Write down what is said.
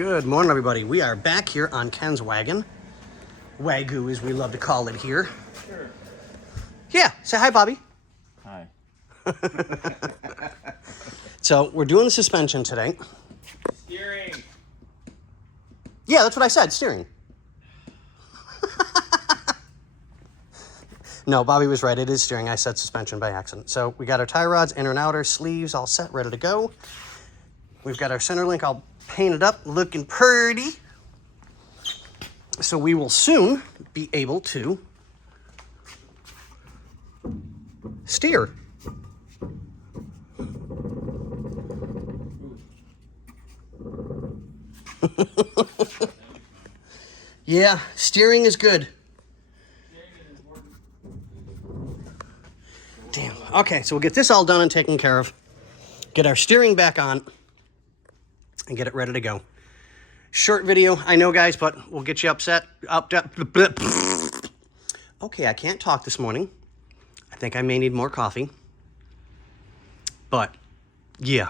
Good morning, everybody. We are back here on Ken's wagon. Wagyu, as we love to call it here. Sure. Yeah, say hi, Bobby. Hi. So, we're doing the suspension today. Steering. Yeah, that's what I said, steering. No, Bobby was right. It is steering. I said suspension by accident. So, we got our tie rods, inner and outer, sleeves all set, ready to go. We've got our center link all painted up, looking pretty. So we will soon be able to steer. Yeah, steering is good. Damn. Okay, so we'll get this all done and taken care of. Get our steering back on and get it ready to go. Short video, I know, guys, but we'll get you upset. Okay, I can't talk this morning. I think I may need more coffee. But, yeah.